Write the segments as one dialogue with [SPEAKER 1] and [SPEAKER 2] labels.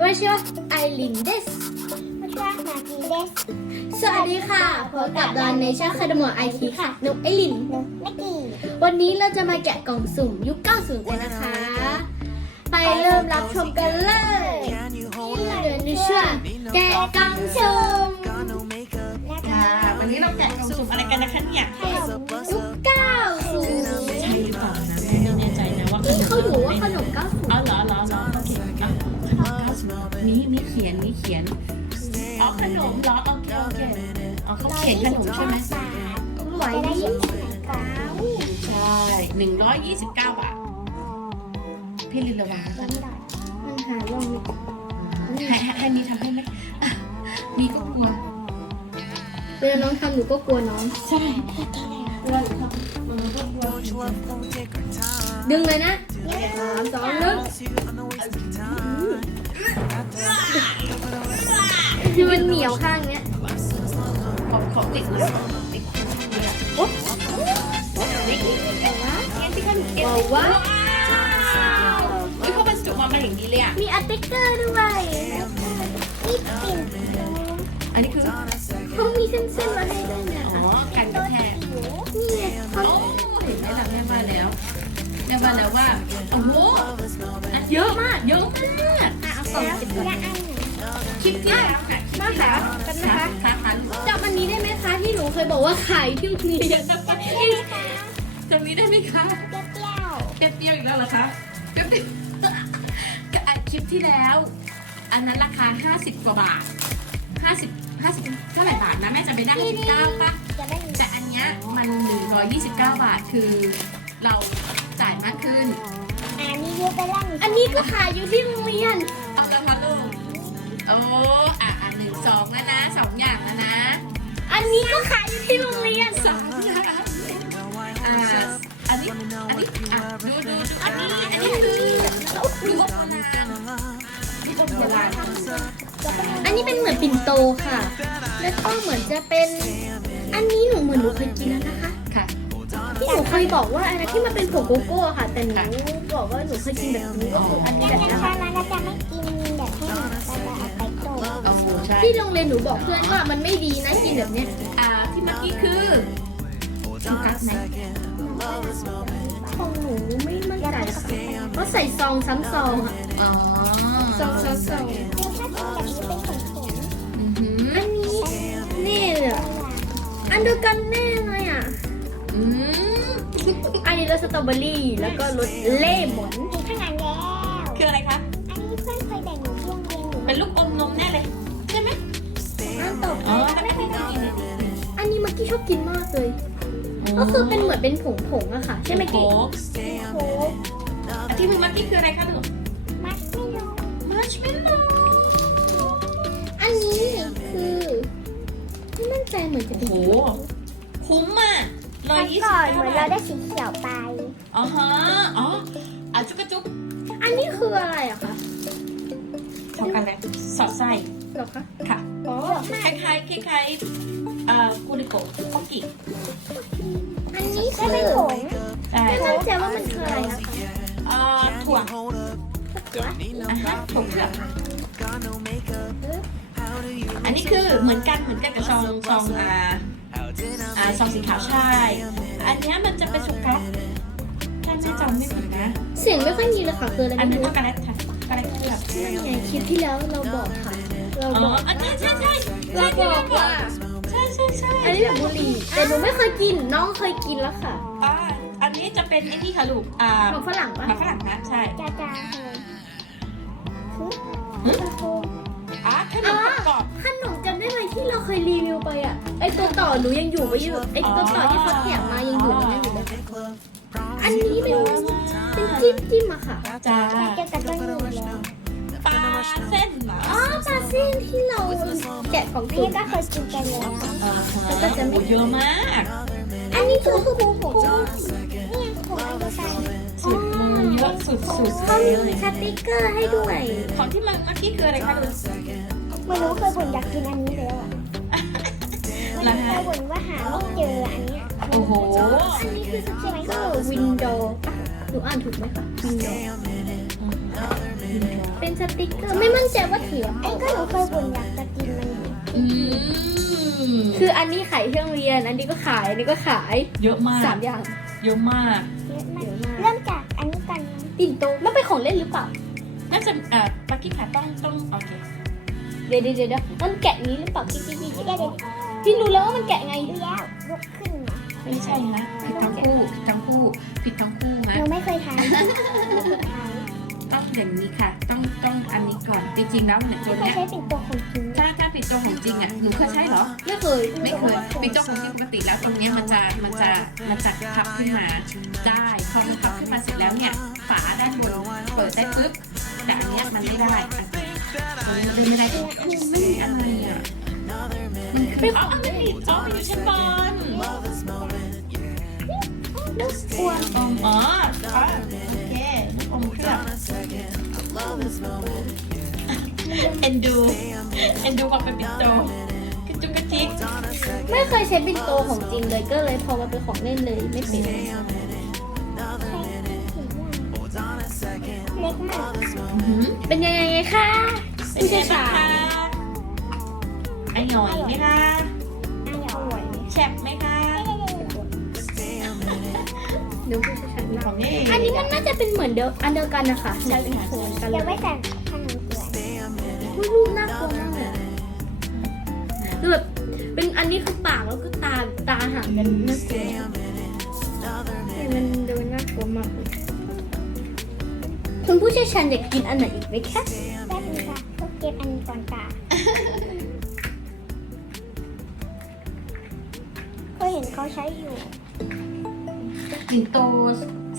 [SPEAKER 1] ว่าชื่วไอลินเดส
[SPEAKER 2] ว่าชื่อว่านาทีเด
[SPEAKER 1] สสวัสดีค่ะพบกับดอนในช่องคาร์ดมอร์ไอทีค่ะนุกไอลิน
[SPEAKER 2] นักกี้
[SPEAKER 1] วันนี้เราจะมาแกะกล่องสุ่มยุค 90 กันนะคะ ไปเริ่มรับชมกันเลยเดือนนิช่องแกะกล่องสุ่ม
[SPEAKER 3] วันนี้เราแกะกล่องสุ่มอะไรกันนะคะเนี่ย
[SPEAKER 1] ยุค90
[SPEAKER 3] นม
[SPEAKER 1] เห
[SPEAKER 3] รอโอเคโอเคเอเขาเขียนขนมใช่ไหม
[SPEAKER 2] บาท
[SPEAKER 1] ไหว
[SPEAKER 2] จะได้
[SPEAKER 1] ดี
[SPEAKER 2] ยินเสียงกล่า
[SPEAKER 3] ใช่หนึ่งร้อยยี่สิบเก้าบาท พี่ลินระวัง
[SPEAKER 2] ยังไม่ได้
[SPEAKER 1] มันหาลง
[SPEAKER 3] ให้ให้มีทำให้ไหมอะมีก็กลัว
[SPEAKER 1] เวลาน้องทำหนูก็กลัวน้อง
[SPEAKER 3] ใช่เวลาหนูทำเออก็กลัว
[SPEAKER 1] ดึงเลยนะสามสองหนึ่ง คือมันเหนียวข้างเนี้ย
[SPEAKER 3] ขอบขอบติดนะติดโอ๊ะนี่งั้นที่ขนเก็บ
[SPEAKER 1] บอกว่า
[SPEAKER 3] เฮ้ยเขาบรรจุมาเป็นอย่างนี้เลยอะ
[SPEAKER 1] มีอัตติกเกอร์ด้วย
[SPEAKER 2] นี่ปิ่น
[SPEAKER 3] อันนี้คือ
[SPEAKER 1] เขามีเส้นๆมาให้ด้วยนะ
[SPEAKER 3] อ๋อกันกระแทก
[SPEAKER 1] นี่ไงเขา
[SPEAKER 3] เห็นไหมล่ะแม่บ้านแล้วแม่บ้านแล้วว่าโอ้โห
[SPEAKER 1] เยอะมาก
[SPEAKER 3] เยอะมาก
[SPEAKER 1] อะเอากล่อง
[SPEAKER 2] แล้ว
[SPEAKER 1] เก็บ
[SPEAKER 2] อี
[SPEAKER 1] ก่อน
[SPEAKER 2] กอันหนึ่ง
[SPEAKER 3] คลิปที่แล้วค่ะ
[SPEAKER 1] มาค่ะกันนะคะจำอันนี้ได้ไหมคะที่หนูเคยบอกว่าขายที่โรงเรียนนะคะ
[SPEAKER 3] จะมีได้ไหมคะ
[SPEAKER 2] เปรี้ยว
[SPEAKER 3] เปรี้ยวอีกแล้วเหรอคะเปรี้ยวก็อันคลิปที่แล้ว อันนั้นราคา 50 กว่าบาท 50 50เท่าไหร่บาทนะแม่จะไปได้59ป่ะ
[SPEAKER 2] ๆจะไม่มี
[SPEAKER 3] แต่อันเนี้ยมัน 129 บาทคือเราจ่ายมากขึ้น
[SPEAKER 2] อันนี้เยอะไปแล้ว
[SPEAKER 1] อันนี้ก็ขายอยู่ที่โรงเรียน
[SPEAKER 3] เอาละคะลูกโอ้อะ สองแล้วนะสองอย่างแล้วนะ
[SPEAKER 1] อันนี้ก็ขายอยู่ที่โรงเรียน
[SPEAKER 3] สามอย่างอ่าอันนี้ อันนี้อะดูดูดูอันนี้ อันนี้คือดูว่าพลังดูว่าพลัง
[SPEAKER 1] อันนี้เป็นเหมือนปิ่นโตค่ะ แล้วก็เหมือนจะเป็น อันนี้หนูเหมือนหนูเคยกินแล้วนะคะ
[SPEAKER 3] ค่ะ
[SPEAKER 1] ที่หนูเคยบอกว่าอันนั้นที่มันเป็นผงโกโก้ค่ะ แต่หนูบอกว่าหนูเคยกินแบบนี้ก็คืออันนี้
[SPEAKER 2] งั้น
[SPEAKER 1] แบบ
[SPEAKER 2] งั้น
[SPEAKER 1] นี้
[SPEAKER 2] ใช่
[SPEAKER 1] ค่ะ ที่โรงเรียนหนูบอกเพื่อนว่ามันไม่ดีนะกินแบบเนี้ย
[SPEAKER 3] อ่าที่เมื่อกี้คือชูกัสไหม
[SPEAKER 1] ของหนูไม่มั่นใจค่ะเพราะใส่ซองซ้ำซองอะ
[SPEAKER 3] อ๋อ
[SPEAKER 1] ซองซ้ำซอง
[SPEAKER 2] คือถ้ากินแบบนี้เป็นขนม
[SPEAKER 3] อือหือ
[SPEAKER 1] อันนี้นี่เลยอะอันเดียวกันแน่เลยอะ
[SPEAKER 3] อืม
[SPEAKER 1] อันนี้รสสตรอเบอรี่แล้วก็รสเล่หมอน
[SPEAKER 2] ๆมีข้างหลังแล้ว
[SPEAKER 3] คืออะไรคะ
[SPEAKER 2] อันนี้เพื่อนเคยแบ่งหนูที่โรงเรียนหนู
[SPEAKER 3] เป็นลูกอมนมแน่เลย
[SPEAKER 1] กกี้ชอบกินมากเลย ก็คือเป็นเหมือนเป็นผงผงๆอะค่ะ ใช่ไหม
[SPEAKER 3] โค้
[SPEAKER 1] กี้
[SPEAKER 3] ก
[SPEAKER 2] โค้ก
[SPEAKER 3] อันที่มึงเมื่อกี้คืออะไรคะลูก
[SPEAKER 2] มัชเมลโล่
[SPEAKER 3] มัชเมลโล่
[SPEAKER 1] อันนี้คือไม่มั่นใจเหมือนจะ
[SPEAKER 3] โอ้
[SPEAKER 1] เป็น
[SPEAKER 3] โห คุ้มอะ
[SPEAKER 2] ค
[SPEAKER 3] ร้อย
[SPEAKER 2] รั้ง
[SPEAKER 3] ยี่สิ
[SPEAKER 2] ก่
[SPEAKER 3] บ
[SPEAKER 2] อน
[SPEAKER 3] เก้า
[SPEAKER 2] เหมือน
[SPEAKER 3] บา
[SPEAKER 2] เรา
[SPEAKER 3] ท
[SPEAKER 2] ได้สีเขียวไป
[SPEAKER 3] อ๋อฮะ อ๋ออะจุกกระจุก
[SPEAKER 1] อันนี้คืออะไรอะคะ
[SPEAKER 3] ช็อกโกแลตสอดไส้
[SPEAKER 1] เหรอคะ
[SPEAKER 3] ค่ะ
[SPEAKER 1] อ๋อ
[SPEAKER 3] คล้ายๆคล้ายๆ เอ่อกุริโกะคุกกี้
[SPEAKER 1] อันนี้
[SPEAKER 2] ไม่
[SPEAKER 1] คือ
[SPEAKER 2] เป็นผง
[SPEAKER 3] ใช่
[SPEAKER 1] ไม่มั่นใจว่ามันคืออะไรนะคะ
[SPEAKER 3] เอ่อถั่วอะฮะถั่วเผือกอันนี้คือเหมือนกันเหมือนกันกับซองซองอ่าอ่าซองสีขาวใช่ อันเนี้ยมันจะเป็นช็อกโกแลตถ้าไม่จำไม่ผิดนะ
[SPEAKER 1] เสียงไม่ค่อยมีเลยค่ะคืออะไร
[SPEAKER 3] อัน
[SPEAKER 1] ไม่
[SPEAKER 3] นั้น
[SPEAKER 1] รู้
[SPEAKER 3] ช็อกโกแลตค่ะช็อกโกแลตเผือก
[SPEAKER 1] ไงคลิปที่แล้วเราบอกค่ะ เรา
[SPEAKER 3] อ๋อ
[SPEAKER 1] บอก
[SPEAKER 3] อันนี้ใช่ใช่
[SPEAKER 1] เราบอกว่า
[SPEAKER 3] ใช่ใช่ใช่
[SPEAKER 1] อันนี้แบบบุหรี่แต่หนูไม่เคยกินน้องเคยกินแล้วค่ะ
[SPEAKER 3] อ่าอันนี้จะเป็นไอ้นี่ค่ะลูกอ่า
[SPEAKER 1] ขนมฝรั่งปะ
[SPEAKER 3] หมาฝรั่งนะใช่
[SPEAKER 2] จาจาขนมคือโค้ก
[SPEAKER 3] อะขนมกรอบ
[SPEAKER 1] ขนมจำได้ไหมที่เราเคยรีวิวไปอะไอตัวต่อหนูยังอยู่ไว้อยู่ไอตัวต่อที่เขาเสียบมายังอยู่ในนั้นอยู่เลยอันนี้เป็นเป็นจิ้มจิ้มอะค่ะ
[SPEAKER 3] จ้า
[SPEAKER 1] ของ
[SPEAKER 2] นี่
[SPEAKER 1] ตุ๋น
[SPEAKER 2] ก็เคยกินกันแล้ว
[SPEAKER 3] อ่าฮะโอ้เยอะมาก
[SPEAKER 1] อันนี้คือคือ
[SPEAKER 2] โค้กนี่ยังโค้กอันเดียวกัน
[SPEAKER 3] สุดเลยเยอะสุดสุด
[SPEAKER 1] เขามีสติกเกอร์ให้ด้วย
[SPEAKER 3] ของที่มันเมื่อกี้คืออะไรคะลูก
[SPEAKER 2] ไม่รู้เคยบ่นอยากกินอันนี้แล้วอะมัน
[SPEAKER 3] นะ
[SPEAKER 2] เค
[SPEAKER 3] ฮะ
[SPEAKER 2] ยบ่นว่าหาไม่เจออันเนี้ย
[SPEAKER 3] โอ้โห
[SPEAKER 1] อันนี้คือสติกเกอร์วินโดว์หนูอ่านถูกไหมคะวินโดว์เป็นเป็นสติกเกอร์ไม่มั่นใจว่าถือ
[SPEAKER 2] ไอ้ก็หนูเคยบ่นอยากจะกินมันอยู่
[SPEAKER 3] อืม
[SPEAKER 1] คืออันนี้ขายเครื่องเรียน อันนี้ก็ขาย อันนี้ก็ขาย
[SPEAKER 3] เยอะมาก
[SPEAKER 1] สามอย่าง
[SPEAKER 3] เยอะมาก
[SPEAKER 2] เยอะมาก
[SPEAKER 1] เยอะมาก
[SPEAKER 2] เริ่มจากอันนี้กันนะ
[SPEAKER 1] ปิ่นโตแล้วเป็นของเล่นหรือเปล่า
[SPEAKER 3] น่าจะเอ่อปักกี้ค่ะต้องต้องโอเค
[SPEAKER 1] เดี๋ยวเดี๋ยวเดี๋ยวมันแกะนี้หรือเปล่าพี่พี่พี่
[SPEAKER 2] เดี๋ยวเดี๋ยว
[SPEAKER 1] พี่รู้แล้วว่ามันแกะไง
[SPEAKER 2] เดี๋ยวลุกขึ้นมา
[SPEAKER 3] ไม่ใช่นะผิดทั้งคู่ผิดทั้งคู่ผิดทั้งคู่
[SPEAKER 2] ห
[SPEAKER 3] นะ
[SPEAKER 2] นูไม่เคยทานไม่เคยทาน
[SPEAKER 3] ต้องอย่างนี้ค่ะ ต้องต้องอันนี้ก่อน จริงๆแล้วเนี่ยตัว
[SPEAKER 2] ไม่เคย
[SPEAKER 3] เนี้ย
[SPEAKER 2] ใช้เป็นตัวของจริง
[SPEAKER 3] ถ้าถ้าปิดตัวของจริงอะหนูเคยใช้เหรอ
[SPEAKER 1] ไม่เคย
[SPEAKER 3] ไม่เคยปิดตัวของจริงปกติแล้วตรงเนี้ยมันจะมันจะมันจะพับขึ้นมาได้พอมันพับขึ้นมาเสร็จแล้วเนี่ยฝาด้านบนเปิดได้ปุ๊บแต่อันเนี้ยมันไม่ได้อะตัวนี้มันเดินไม่ได้ไม่มีอะไรอะมันคืออ๋อมันมีอ๋อเป็นชั้นบน
[SPEAKER 2] ลูกอ้วน
[SPEAKER 3] อ๋ออ๋อ เอ็นดู เอ็นดูความเป็นปิดโตกระจุกกระจิก
[SPEAKER 1] ไม่เคยใช้ปิ่นโตของจริงเลยก็เลยพอมาเป็นของเล่นเลยไม่เป็น
[SPEAKER 2] เล็กมาก
[SPEAKER 1] เป็นยังไงคะ
[SPEAKER 3] เป็นไงบ้างคะไอหน่อยไหมคะ
[SPEAKER 2] อร่อย
[SPEAKER 3] แฉบไหมคะ
[SPEAKER 1] เดี๋ยวผู้เชี่ยวชาญ
[SPEAKER 3] มีของนี่
[SPEAKER 1] อันนี้มันน่าจะเป็นเหมือนเดียวอันเดียวกันนะคะใช่เป็นโซนกันเล
[SPEAKER 2] เดี๋ย
[SPEAKER 1] ยว
[SPEAKER 2] ไว้แต่ขนมเกลือ
[SPEAKER 1] อุ๊ยรูปน่ากลัวมากเลยอะคือแบบเป็นอันนี้คือปากแล้วก็ตาตาห่างกันน่ากลัวนี่มันดูน่ากลัวมากเลยคุณผู้เชี่ยวชาญอยากกินอันไหนอีกไหมคะ
[SPEAKER 2] แป๊บนึงค่ะเขาเก็บอันนี้ก่อนค่ะเคยเห็นเขาใช้อยู่
[SPEAKER 3] สิงโต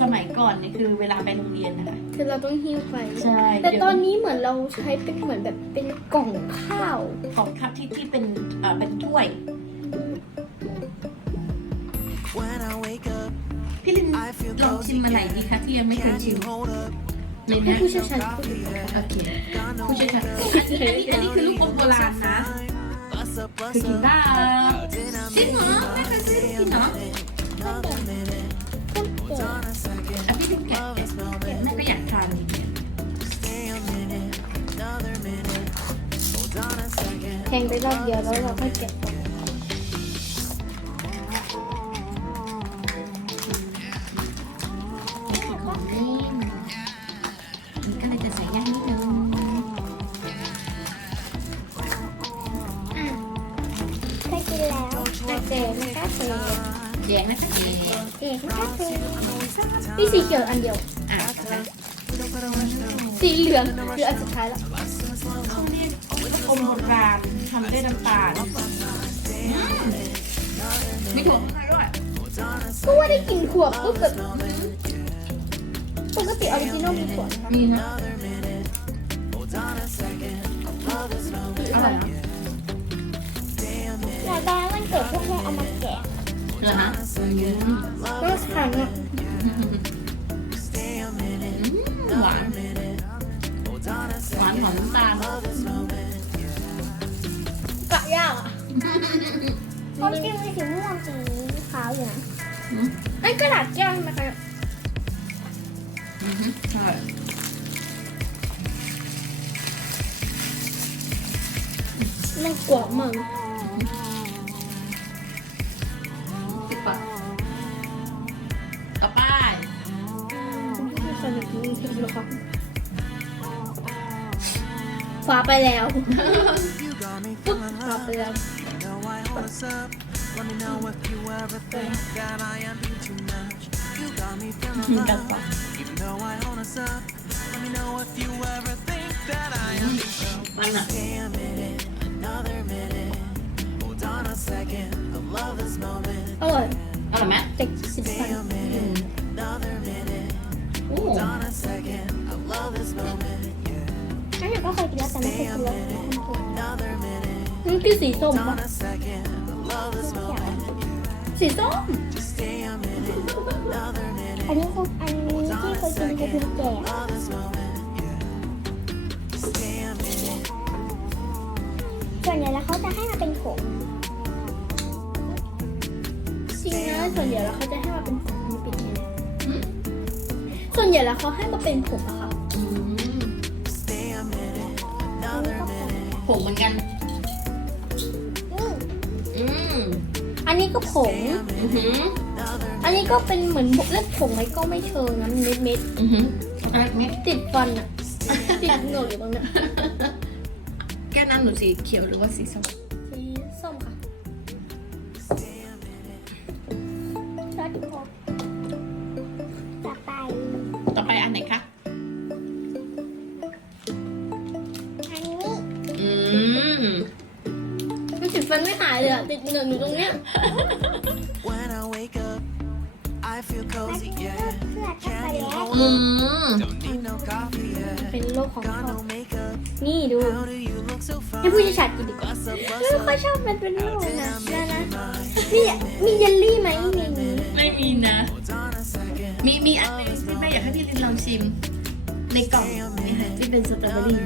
[SPEAKER 3] สมัยก่อนเนี่ยคือเวลาไปโรงเรียนนะคะ
[SPEAKER 1] คือเราต้องหิ้วไป
[SPEAKER 3] ใช่
[SPEAKER 1] แต่ตอนนี้เหมือนเราใช้เป็นเหมือนแบบเป็นกล่องข้าว
[SPEAKER 3] ของครับที่ที่เป็นเอ่อเป็นถ้วยพี่ลินลองชิมอะไรดีคะที่ยังไม่เคยชิมนี่
[SPEAKER 1] ให้
[SPEAKER 3] นะ
[SPEAKER 1] ผู้เชี่ยวชาญพูดดีกว่า
[SPEAKER 3] โอเคผู้เชี่ยวชาญอันนี้อันนี้อันนี้คือลูกอมโบราณนะคือกินได้จริงเหรอไม่เคยซื้อกินเหรอ
[SPEAKER 2] ต้นเกลือ
[SPEAKER 3] อะพี่ แท
[SPEAKER 1] งไปรอบเดียวแล้วเราค่อยแกะ
[SPEAKER 3] ของเล่นนี่ก็เลยจะใส่ย่างนิดนึง
[SPEAKER 2] เคยกินแล้วแต่เจ๊ไม่กล้าซื้อ
[SPEAKER 3] แดงนะคะเจ๊
[SPEAKER 2] เจ๊ไม่กล้าซื้อ
[SPEAKER 1] มีสีเขียวอันเดียว
[SPEAKER 3] อะไป
[SPEAKER 1] สีเหลืองคืออันสุดท้ายแล้ว
[SPEAKER 3] เขาเรียกอมโบราณ ทำด้วยน้ำตาลอืมมีถั่วข้างในด้วย
[SPEAKER 1] ก็ว่าได้กลิ่นถั่วก็แบบปกติออริจินอลมีถั่วนะคะ
[SPEAKER 3] มีนะอร่อยนะ
[SPEAKER 2] อยากได้วันเกิดพวกแม่เอามาแกะ
[SPEAKER 3] เหรอฮะอืม
[SPEAKER 1] ก็ทานอะ
[SPEAKER 3] หวานหวานหอมน้ำตาลา
[SPEAKER 1] กอะ
[SPEAKER 2] เขาจริงมีสีม่วงสีขาวอยู่นะ
[SPEAKER 1] ไอ้กระดาษแก้วนะคะ
[SPEAKER 3] อือฮึใช่
[SPEAKER 1] มันกรอบมาก
[SPEAKER 3] ติดปากกลับป้าย
[SPEAKER 1] ไม่เคยกินจริงๆหรอกค่ะฟ้าไปแล้ว ปุ๊บฟ้าไปแล้ว
[SPEAKER 3] มีกันปะมันอะ
[SPEAKER 1] อร่อย
[SPEAKER 3] อร่อยไหม
[SPEAKER 1] เด็กสิบฟัน
[SPEAKER 3] โอ้โห
[SPEAKER 2] อันนี้ก็เคยกินแล้วแต่ไม่เคยกินรสมันคือ
[SPEAKER 1] นี่คือสีส้มปะ
[SPEAKER 2] เขียว
[SPEAKER 1] สีส้ม
[SPEAKER 2] อันนี้คืออันนี้ที่เคยกินคือพิมแก่ส่วนใหญ่แล้วเขาจะให้มาเป็นผง
[SPEAKER 1] จริงนะส่วนใหญ่แล้วเขาจะให้มาเป็นผงมีปิดไงเนี่ยส่วนใหญ่แล้วเขาให้มาเป็นผงอะค่ะ
[SPEAKER 3] อืมงเหมือนกัน
[SPEAKER 2] นี่
[SPEAKER 3] อั
[SPEAKER 1] นนี้ก็ผง
[SPEAKER 3] อือหือ
[SPEAKER 1] อันนี้ก็เป็นเหมือนเล็กผงไหมก็ไม่เชิงนะมันเม็ดเม็ด
[SPEAKER 3] อือหือช็อกโกแลตเม็ด
[SPEAKER 1] ๆติดฟันอะติดเหงือกอยู่ตรงเนี้ย
[SPEAKER 3] แก้วน้ำหนูสีเขียวหรือว่าสีส้ม
[SPEAKER 1] สีส้มค่ะ
[SPEAKER 2] รสหกต่อ
[SPEAKER 3] ติ
[SPEAKER 1] ดเหงือกอยู่ตรงเนี้ย
[SPEAKER 4] When I wake up, I feel
[SPEAKER 2] มัน
[SPEAKER 4] cozy,
[SPEAKER 2] คือ
[SPEAKER 4] yeah.
[SPEAKER 2] เพื่อช็อกโกแลต
[SPEAKER 3] อืม
[SPEAKER 4] Don't need no coffee, yeah.
[SPEAKER 1] เป็นโรคของช
[SPEAKER 4] Got
[SPEAKER 1] อบ
[SPEAKER 4] no makeup.
[SPEAKER 1] นี่ดู
[SPEAKER 4] How do you look so
[SPEAKER 1] ให้ผู้
[SPEAKER 4] fine?
[SPEAKER 1] เชี่ยวชาญกินดีกว่า
[SPEAKER 4] What's up,
[SPEAKER 1] ไม่
[SPEAKER 4] what's
[SPEAKER 1] ค่อย
[SPEAKER 4] up?
[SPEAKER 1] ชอบมันเป็นโรคนะ
[SPEAKER 4] Did I
[SPEAKER 1] นะ
[SPEAKER 4] make
[SPEAKER 1] นะ
[SPEAKER 4] you mine?
[SPEAKER 1] มีมีเยลลี่ไหมในนี้
[SPEAKER 3] ไม่มีนะ
[SPEAKER 4] Hold on a second.
[SPEAKER 3] มีมีอันหนึงที่แม่อยากให้พี่ลินลองชิม ในกล่องนี่ค่ะที่เป็นสตรอเบอรี่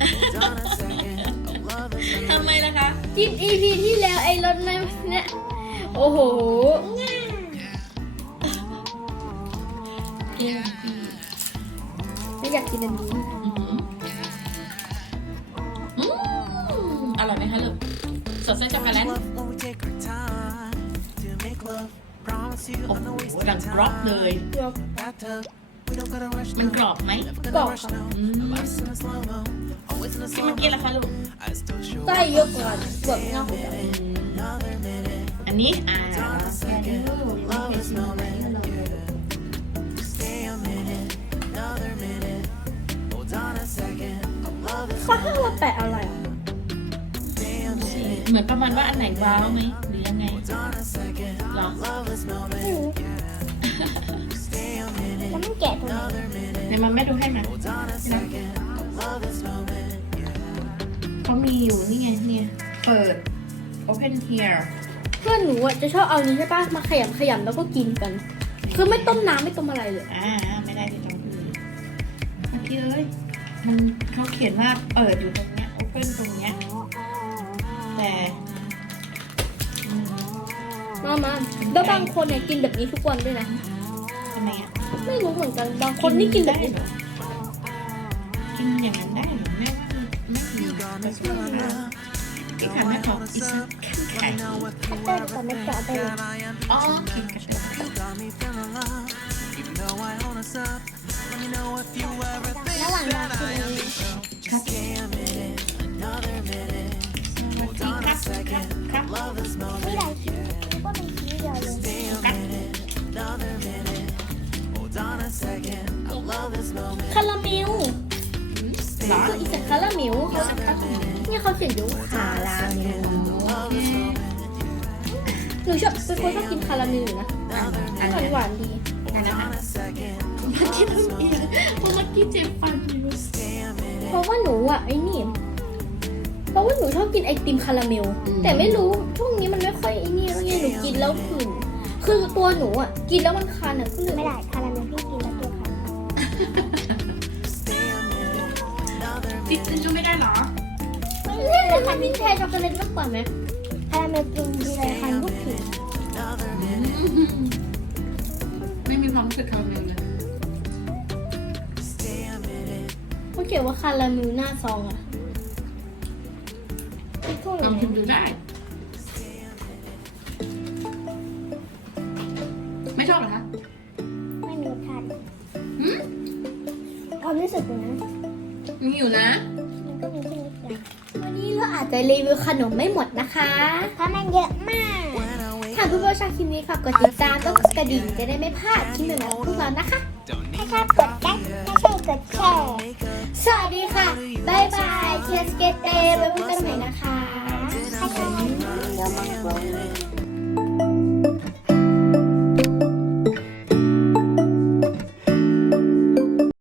[SPEAKER 4] Hold on a second. Love is
[SPEAKER 3] ทำไมล่ะคะ
[SPEAKER 1] กิน EP ที่แล้วไอ้รสไม่เนี่ยโอ้โห
[SPEAKER 3] เอ็มพี
[SPEAKER 1] ไม่อยากกินอันนี้
[SPEAKER 3] อืมอร่อยไหมคะลูกสดไส้ช็อกโกแลต
[SPEAKER 4] love when we take our time to make love. Promise you
[SPEAKER 3] โอ้
[SPEAKER 4] I'm
[SPEAKER 3] โห
[SPEAKER 4] not wasting
[SPEAKER 3] ดังกรอบเล
[SPEAKER 4] time.
[SPEAKER 3] ย
[SPEAKER 1] เกลือ
[SPEAKER 4] Bathtub, we don't gotta rush
[SPEAKER 3] มัน
[SPEAKER 4] now.
[SPEAKER 3] กรอบไหม
[SPEAKER 4] Never
[SPEAKER 1] กรอบ
[SPEAKER 4] gonna rush
[SPEAKER 1] ค่ะ
[SPEAKER 4] now.
[SPEAKER 3] Mm.
[SPEAKER 4] Life's in a slow mo. Always in a
[SPEAKER 3] ที่
[SPEAKER 4] slow
[SPEAKER 3] เมื่อกี้
[SPEAKER 4] mo.
[SPEAKER 3] ล่ะคะลูก
[SPEAKER 4] I still show
[SPEAKER 1] ไส้
[SPEAKER 4] up.
[SPEAKER 1] เยอะกว่าเปลือกนอกหัวใจ
[SPEAKER 4] Another minute.
[SPEAKER 3] อันนี้อ่า
[SPEAKER 4] Love is moment. Stay a minute. Another minute. Hold on a second. Love is
[SPEAKER 1] เขาให้เราแปะอะไรอะ
[SPEAKER 4] stay a minute.
[SPEAKER 3] เหมือนประมาณว่าอันไหนว้าวไหมหรือยังไง
[SPEAKER 4] Hold on a second.
[SPEAKER 3] หรอ
[SPEAKER 4] Love is
[SPEAKER 2] ไม่
[SPEAKER 4] moment.
[SPEAKER 2] รู้
[SPEAKER 4] Stay a minute.
[SPEAKER 2] แล้วมันแกะตรงไหน
[SPEAKER 4] Another minute.
[SPEAKER 3] เดี๋ยวมาแม่ดูให้มา
[SPEAKER 4] Hold on
[SPEAKER 3] เขามีอยู่นี่ไงเนี่ยเปิด open here
[SPEAKER 1] เพื่อนหนูอะจะชอบเอานี้ใช่ปะมาขยำขยำแล้วก็กินกัน คือไม่ต้มน้ำไม่ต้มอะไรเลย
[SPEAKER 3] อ่าไม่ได้ที่ตรงอื่นเมื่อกี้เลยมันเขาเขียนว่าเปิดอยู่ตรงเนี้ย open ตรงเนี้ยแต่อืม
[SPEAKER 1] มามาแล้วบางคนเนี่ยกินแบบนี้ทุกวันด้วยนะ
[SPEAKER 3] ทำไมอะ
[SPEAKER 1] ไม่รู้เหมือนกันบางคนนี่กินแบบนี้
[SPEAKER 3] ได้เหรอกินอย่างนั้นได้เหรอแม่ว่า ไม่ชอบมแม่ขออีสักแข็งไข่
[SPEAKER 2] เต้นกับไม่จอเลย
[SPEAKER 3] อ๋อโอเค
[SPEAKER 4] กัน
[SPEAKER 2] ระหว่างรอคืน
[SPEAKER 4] ครับ
[SPEAKER 3] สวัสดีคครับครับ
[SPEAKER 2] ไม่ไช่เดียเลย
[SPEAKER 1] คาราเมล คืออีสคาราเมลเขาเนี่ยเขาเขียนอยู่คาราเมลหนูชอบเป็นคนชอบกินคาราเมลอยู่นะ
[SPEAKER 3] อัน
[SPEAKER 1] หวาน
[SPEAKER 3] นี้
[SPEAKER 1] หวานดี
[SPEAKER 3] อันนั้น
[SPEAKER 4] On a second.
[SPEAKER 3] เมื่อกี้ต้องอีกเพราะมื่อกี้เจ็บฟัน
[SPEAKER 1] เพราะว่าหนูอะไอ้นี่เพราะว่าหนูชอบกินไอติมคาราเมล แต่ไม่รู้ช่วงนี้มันไม่ค่อยไอ้นี่แล้วไงหนูกินแล้วผื่นคือตัวหนูอะกินแล้วมันคันอะก็เลย
[SPEAKER 2] ไม่ได้ ติ
[SPEAKER 3] ดก็ไม่ได้เหรอ
[SPEAKER 1] เล่นเลยค่ะมินแทนช็อกโกแลตมากกว่าไหม
[SPEAKER 2] คาราเมลกินทีไรคันทุกที
[SPEAKER 4] another
[SPEAKER 3] อื
[SPEAKER 4] minute.
[SPEAKER 3] มไม่มีความรู้สึกคำหนึ่งเลย
[SPEAKER 4] Stay a minute.
[SPEAKER 1] เขาเขียนว่าคาราเมลหน้าซองอะ
[SPEAKER 2] พี่ทุ่ง
[SPEAKER 3] ลองชิมดูได้ ไม่ชอบเหรอคะ
[SPEAKER 2] ไม่มีรสชาติ
[SPEAKER 3] หืม
[SPEAKER 2] ความรู้สึกอยู่นะ
[SPEAKER 3] มีอยู่นะ
[SPEAKER 2] วั
[SPEAKER 1] นนี้เราอาจจะรีวิวขนมไม่หมดนะคะ
[SPEAKER 2] เพราะมันเยอะมาก
[SPEAKER 4] หาก
[SPEAKER 1] คุณผู้ชมคลิปนี้ฝากกดติดตามกดกระดิ่งจะได้ไม่พลาดคลิปใหม่ๆของพวกเรานะคะ
[SPEAKER 2] ถ้าชอบกดไลค์ถ้าชอบกดแชร์
[SPEAKER 1] สวัสดีค่ะบายบายเทสเกตเตอไว้พบกันใหม่นะคะ
[SPEAKER 2] ถ้าชอบกด